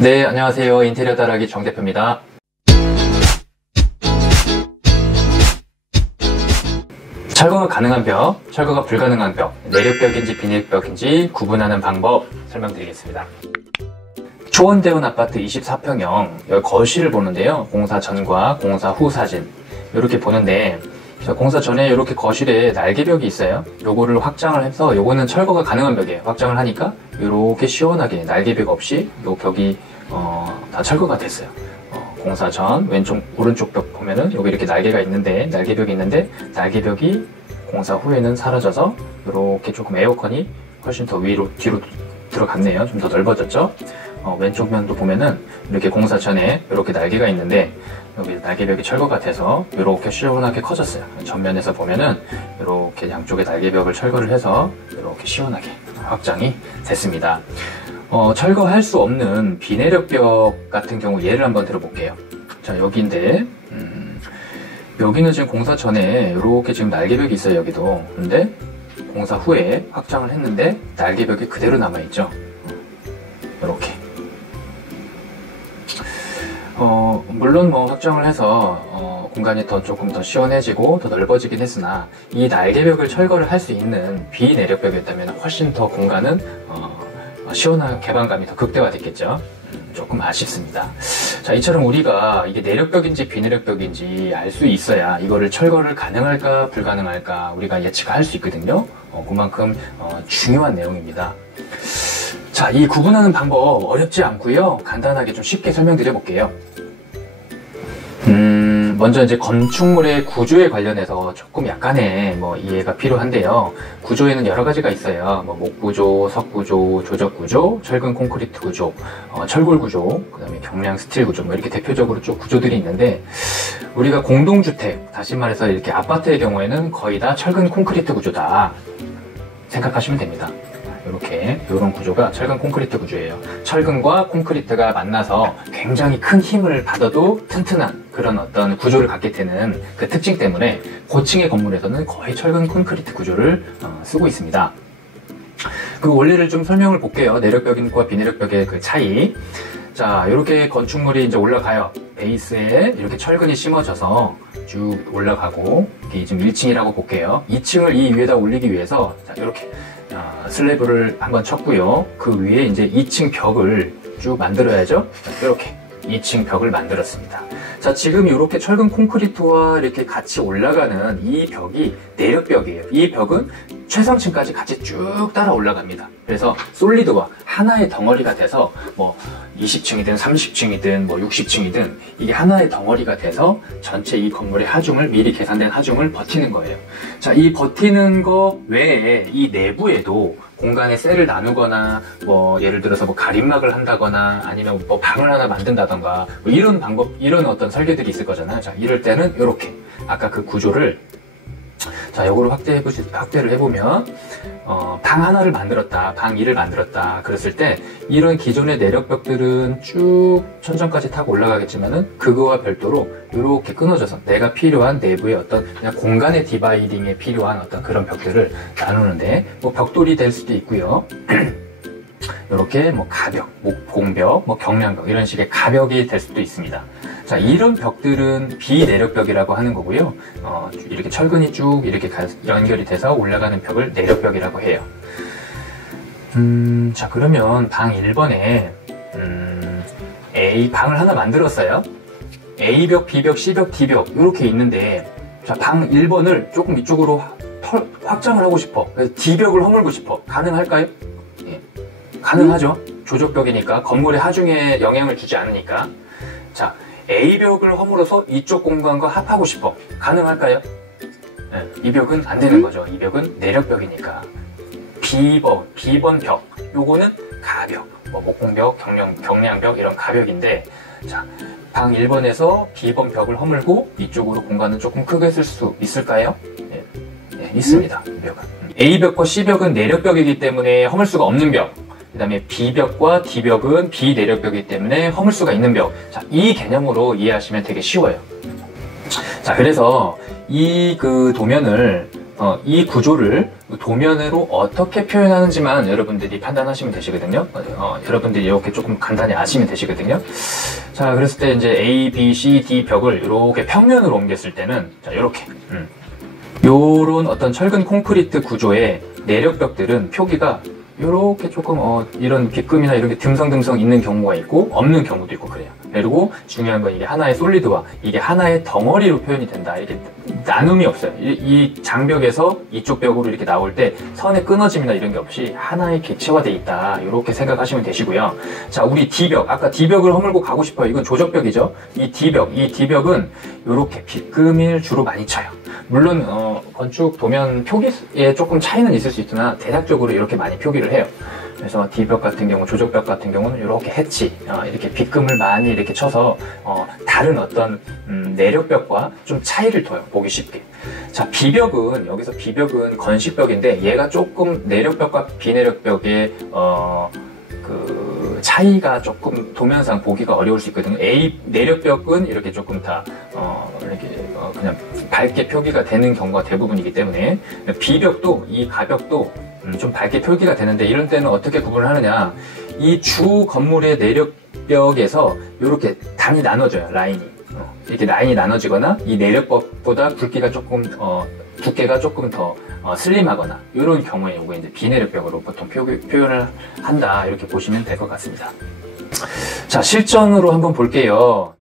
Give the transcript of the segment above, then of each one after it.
네, 안녕하세요. 인테리어 다락이 정 대표입니다. 철거가 가능한 벽, 철거가 불가능한 벽, 내력벽인지 비내력벽인지 구분하는 방법 설명드리겠습니다. 초원대원 아파트 24평형 여기 거실을 보는데요. 공사 전과 공사 후 사진 이렇게 보는데, 공사 전에 이렇게 거실에 날개벽이 있어요. 요거를 확장을 해서, 요거는 철거가 가능한 벽이에요. 확장을 하니까 이렇게 시원하게 날개벽 없이 요 벽이 다 철거가 됐어요. 공사 전 왼쪽 오른쪽 벽 보면은 여기 이렇게 날개가 있는데, 날개벽이 있는데 날개벽이 공사 후에는 사라져서 이렇게 조금 에어컨이 훨씬 더 뒤로 들어갔네요. 좀 더 넓어졌죠. 왼쪽 면도 보면은 이렇게 공사 전에 이렇게 날개가 있는데 여기 날개벽이 철거가 돼서 이렇게 시원하게 커졌어요. 전면에서 보면은 이렇게 양쪽에 날개벽을 철거를 해서 이렇게 시원하게 확장이 됐습니다. 철거할 수 없는 비내력벽 같은 경우 예를 한번 들어볼게요. 자, 여기인데 여기는 지금 공사 전에 이렇게 지금 날개벽이 있어요. 여기도. 근데 공사 후에 확장을 했는데 날개벽이 그대로 남아있죠. 이렇게. 물론 확장을 해서 공간이 조금 더 시원해지고 더 넓어지긴 했으나, 이 날개벽을 철거를 할 수 있는 비내력벽이었다면 훨씬 더 공간은 시원한 개방감이 더 극대화됐겠죠. 조금 아쉽습니다. 자, 이처럼 우리가 이게 내력벽인지 비내력벽인지 알 수 있어야 이거를 철거를 가능할까 불가능할까 우리가 예측할 수 있거든요. 그만큼 중요한 내용입니다. 자, 이 구분하는 방법 어렵지 않고요. 간단하게 좀 쉽게 설명드려 볼게요. 먼저 이제 건축물의 구조에 관련해서 조금 약간의 이해가 필요한데요. 구조에는 여러 가지가 있어요. 목구조, 석구조, 조적구조, 철근 콘크리트 구조, 철골 구조, 그 다음에 경량 스틸 구조, 이렇게 대표적으로 쭉 구조들이 있는데, 우리가 공동주택, 다시 말해서 이렇게 아파트의 경우에는 거의 다 철근 콘크리트 구조다 생각하시면 됩니다. 이런 구조가 철근 콘크리트 구조예요. 철근과 콘크리트가 만나서 굉장히 큰 힘을 받아도 튼튼한 그런 어떤 구조를 갖게 되는 그 특징 때문에 고층의 건물에서는 거의 철근 콘크리트 구조를 쓰고 있습니다. 그 원리를 좀 설명을 볼게요. 내력벽과 비내력벽의 그 차이. 자, 이렇게 건축물이 이제 올라가요. 베이스에 이렇게 철근이 심어져서 쭉 올라가고, 이게 지금 1층이라고 볼게요. 2층을 이 위에다 올리기 위해서, 자, 이렇게 슬래브를 한번 쳤고요. 그 위에 이제 2층 벽을 쭉 만들어야죠. 이렇게 2층 벽을 만들었습니다. 자, 지금 이렇게 철근 콘크리트와 이렇게 같이 올라가는 이 벽이 내력벽이에요. 이 벽은 최상층까지 같이 쭉 따라 올라갑니다. 그래서 솔리드와 하나의 덩어리가 돼서 20층이든 30층이든 60층이든 이게 하나의 덩어리가 돼서 전체 이 건물의 하중을, 미리 계산된 하중을 버티는 거예요. 자, 이 버티는 거 외에 이 내부에도 공간에 셀을 나누거나 예를 들어서 가림막을 한다거나 아니면 방을 하나 만든다던가 이런 방법, 이런 어떤 설계들이 있을 거잖아요. 자, 이럴 때는 이렇게 아까 그 구조를, 자, 요거를 확대를 해보면 방 하나를 만들었다, 방 2를 만들었다 그랬을 때 이런 기존의 내력벽들은 쭉 천정까지 타고 올라가겠지만은 그거와 별도로 이렇게 끊어져서 내가 필요한 내부의 어떤 그냥 공간의 디바이딩에 필요한 어떤 그런 벽들을 나누는데, 벽돌이 될 수도 있고요. 이렇게 가벽, 공벽, 경량벽 이런 식의 가벽이 될 수도 있습니다. 자, 이런 벽들은 비내력벽이라고 하는 거고요. 이렇게 철근이 쭉 이렇게 연결이 돼서 올라가는 벽을 내력벽이라고 해요. 자, 그러면 방 1번에 A 방을 하나 만들었어요. A벽, B벽, C벽, D벽 이렇게 있는데, 자, 방 1번을 조금 이쪽으로 확장을 하고 싶어. 그래서 D벽을 허물고 싶어. 가능할까요? 예, 가능하죠. 조적벽이니까 건물의 하중에 영향을 주지 않으니까. 자, A벽을 허물어서 이쪽 공간과 합하고 싶어. 가능할까요? 네, 이 벽은 안 되는 거죠. 이 벽은 내력벽이니까. B번 벽, 요거는 가벽, 목공벽, 경량벽 이런 가벽인데, 자, 방 1번에서 B번 벽을 허물고 이쪽으로 공간은 조금 크게 쓸 수 있을까요? 네, 네, 있습니다. 이 벽은. A벽과 C벽은 내력벽이기 때문에 허물 수가 없는 벽. 그 다음에 B벽과 D벽은 비내력벽이기 때문에 허물 수가 있는 벽. 자, 이 개념으로 이해하시면 되게 쉬워요. 자, 그래서 이 도면을 이 구조를 도면으로 어떻게 표현하는지만 여러분들이 판단하시면 되시거든요. 여러분들이 이렇게 조금 간단히 아시면 되시거든요. 자, 그랬을 때 이제 A, B, C, D 벽을 이렇게 평면으로 옮겼을 때는 자, 이렇게 요런 어떤 철근 콘크리트 구조의 내력벽들은 표기가 이렇게 조금 이런 빗금이나 이런 게 듬성듬성 있는 경우가 있고 없는 경우도 있고 그래요. 그리고 중요한 건 이게 하나의 솔리드와 이게 하나의 덩어리로 표현이 된다. 이렇게 나눔이 없어요. 이 장벽에서 이쪽 벽으로 이렇게 나올 때 선의 끊어짐이나 이런 게 없이 하나의 객체화돼 있다. 이렇게 생각하시면 되시고요. 자, 우리 D벽, 아까 D벽을 허물고 가고 싶어요. 이건 조적벽이죠. 이 D벽은 이렇게 빗금을 주로 많이 쳐요. 물론 건축 도면 표기에 조금 차이는 있을 수 있으나 대략적으로 이렇게 많이 표기를 해요. 그래서 D벽 같은 경우, 조적벽 같은 경우는 이렇게 해치, 이렇게 빗금을 많이 이렇게 쳐서 다른 어떤 내력벽과 좀 차이를 둬요. 보기 쉽게. 자, B벽은 여기서 B벽은 건식벽인데 얘가 조금 내력벽과 비내력벽의 그 차이가 조금 도면상 보기가 어려울 수 있거든요. A 내력벽은 이렇게 조금 다 이렇게 그냥 밝게 표기가 되는 경우가 대부분이기 때문에 B벽도 이 가벽도 좀 밝게 표기가 되는데 이런 때는 어떻게 구분을 하느냐, 이 주 건물의 내력벽에서 이렇게 단이 나눠져요. 라인이 이렇게 라인이 나눠지거나 이 내력벽보다 굵기가 조금 두께가 조금 더 슬림하거나 이런 경우에 이거 이제 비내력벽으로 보통 표현을 한다, 이렇게 보시면 될 것 같습니다. 자, 실전으로 한번 볼게요.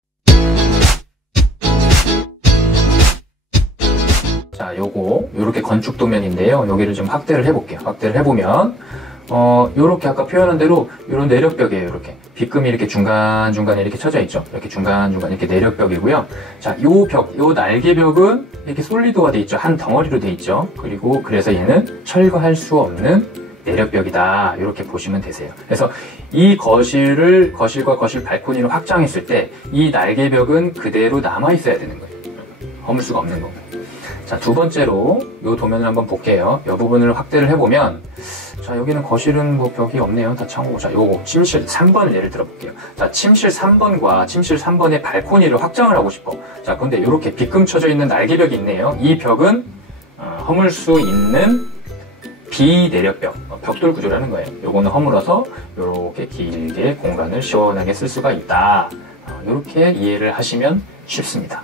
자, 요렇게 건축 도면인데요. 여기를 좀 확대를 해볼게요. 확대를 해보면 요렇게 아까 표현한 대로 요런 내력벽이에요. 이렇게 빗금이 이렇게 중간중간에 이렇게 쳐져 있죠. 이렇게 중간중간 이렇게 내력벽이고요. 자, 요 날개벽은 이렇게 솔리드화 돼 있죠. 한 덩어리로 돼 있죠. 그리고 그래서 얘는 철거할 수 없는 내력벽이다. 이렇게 보시면 되세요. 그래서 이 거실과 거실 발코니를 확장했을 때 이 날개벽은 그대로 남아 있어야 되는 거예요. 허물 수가 없는 거고. 자, 두 번째로 요 도면을 한번 볼게요. 이 부분을 확대를 해보면, 자, 여기는 거실은 뭐 벽이 없네요. 다 창호고. 자, 요거 침실 3번을 예를 들어 볼게요. 자, 침실 3번과 침실 3번의 발코니를 확장을 하고 싶어. 자, 근데 이렇게 빗금 쳐져 있는 날개벽이 있네요. 이 벽은 허물 수 있는 비내력벽, 벽돌 구조라는 거예요. 요거는 허물어서 이렇게 길게 공간을 시원하게 쓸 수가 있다. 이렇게 이해를 하시면 쉽습니다.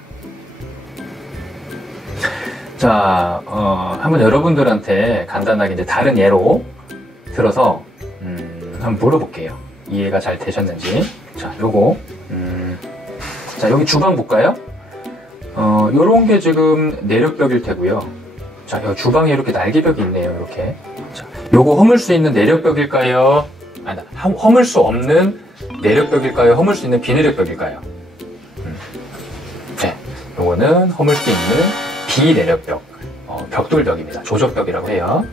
자, 한번 여러분들한테 간단하게 이제 다른 예로 들어서 한번 물어볼게요. 이해가 잘 되셨는지. 자, 요거 자, 여기 주방 볼까요? 요런 게 지금 내력벽일 테고요. 자, 여기 주방에 이렇게 날개벽이 있네요. 이렇게. 자, 요거 허물 수 있는 내력벽일까요? 아니, 허물 수 없는 내력벽일까요? 허물 수 있는 비내력벽일까요? 네, 요거는 허물 수 있는 비내력벽, 벽돌벽입니다. 조적벽이라고 해요.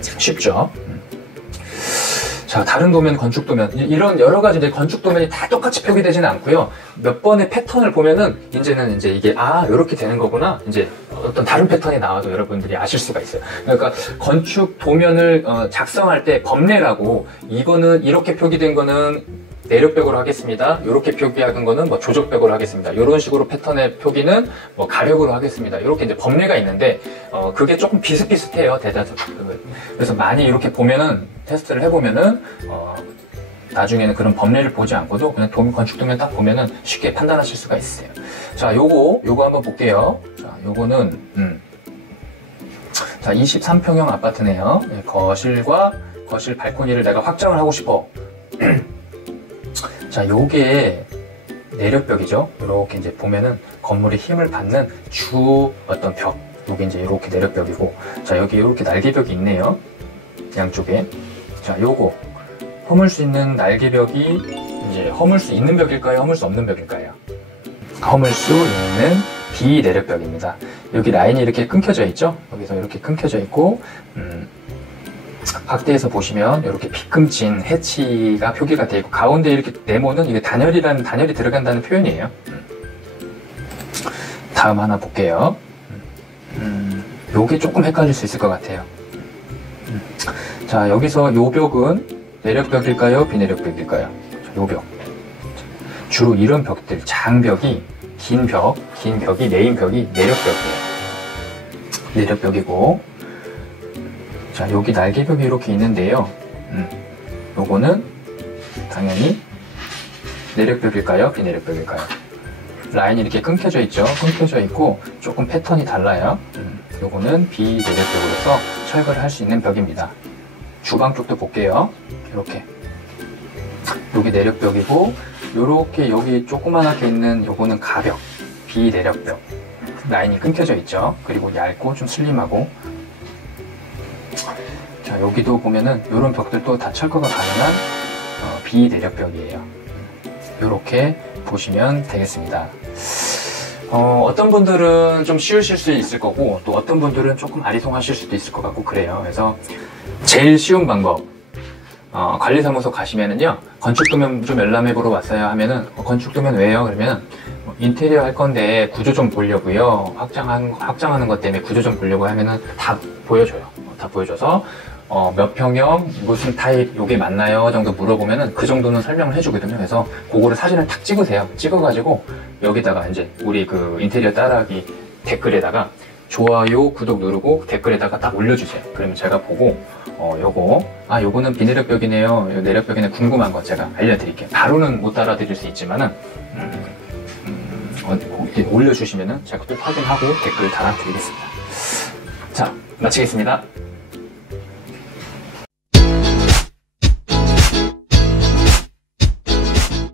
쉽죠? 자, 다른 도면, 건축 도면, 이런 여러 가지 이제 건축 도면이 다 똑같이 표기되지는 않고요. 몇 번의 패턴을 보면은 이제는 이제 이게 이렇게 되는 거구나. 이제 어떤 다른 패턴이 나와도 여러분들이 아실 수가 있어요. 그러니까 건축 도면을 작성할 때 법례라고, 이거는 이렇게 표기된 거는 내력벽으로 하겠습니다. 이렇게 표기한 거는 뭐 조적벽으로 하겠습니다. 이런 식으로 패턴의 표기는 뭐 가벽으로 하겠습니다. 이렇게 이제 법례가 있는데 그게 조금 비슷비슷해요. 대다수. 그래서 많이 이렇게 보면은 테스트를 해보면은 나중에는 그런 법례를 보지 않고도 그냥 건축 도면 딱 보면은 쉽게 판단하실 수가 있어요. 자, 요거 한번 볼게요. 자, 요거는 자, 23평형 아파트네요. 거실과 거실 발코니를 내가 확장을 하고 싶어. 자, 요게 내력벽이죠. 이렇게 이제 보면은 건물의 힘을 받는 주 어떤 벽, 요게 이제 이렇게 내력벽이고, 자, 여기 이렇게 날개벽이 있네요. 양쪽에. 자, 요거 허물 수 있는 날개벽이 이제 허물 수 있는 벽일까요? 허물 수 없는 벽일까요? 허물 수 있는 비내력벽입니다. 여기 라인이 이렇게 끊겨져 있죠. 여기서 이렇게 끊겨져 있고, 확대해서 보시면 이렇게 빗금진 해치가 표기가 되어 있고, 가운데 이렇게 네모는 이게 단열이 들어간다는 표현이에요. 다음 하나 볼게요. 요게 조금 헷갈릴 수 있을 것 같아요. 자, 여기서 요 벽은 내력벽일까요? 비내력벽일까요? 요 벽. 주로 이런 벽들, 장벽이 긴 벽이 메인 벽이 내력벽이에요. 내력벽이고, 자, 여기 날개벽이 이렇게 있는데요. 요거는 당연히 내력벽일까요? 비내력벽일까요? 라인이 이렇게 끊겨져 있죠. 끊겨져 있고 조금 패턴이 달라요. 요거는 비내력벽으로서 철거를 할 수 있는 벽입니다. 주방 쪽도 볼게요. 이렇게 여기 내력벽이고, 요렇게 여기 조그만하게 있는 요거는 가벽, 비내력벽. 라인이 끊겨져 있죠. 그리고 얇고 좀 슬림하고. 자, 여기도 보면은 요런 벽들도 다 철거가 가능한 비내력벽이에요. 요렇게 보시면 되겠습니다. 어떤 분들은 좀 쉬우실 수 있을 거고, 또 어떤 분들은 조금 아리송하실 수도 있을 것 같고 그래요. 그래서 제일 쉬운 방법, 관리사무소 가시면은요, 건축도면 좀 열람해보러 왔어요 하면은, 건축도면 왜요? 그러면 인테리어 할 건데 구조 좀 보려고요, 확장하는 것 때문에 구조 좀 보려고 하면은 다 보여줘요. 다 보여줘서 몇 평형, 무슨 타입, 요게 맞나요? 정도 물어보면은 그 정도는 설명을 해주거든요. 그래서 그거를 사진을 탁 찍으세요. 찍어가지고 여기다가 이제 우리 그 인테리어 따라하기 댓글에다가 좋아요, 구독 누르고 댓글에다가 딱 올려주세요. 그러면 제가 보고 요거는 비내력벽이네요, 요 내력벽이네, 궁금한 거 제가 알려드릴게요. 바로는 못 알아드릴 수 있지만은 올려주시면은 제가 또 확인하고 댓글 달아드리겠습니다. 자, 마치겠습니다.